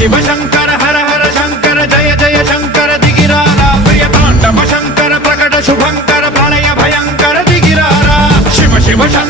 शिव शंकर हर हर शंकर जय जय शंकर दिगिरारा प्रिय तांडव शंकर प्रकट शुभंकर प्रलय भयंकर दिगिरारा शिव शिव शंकर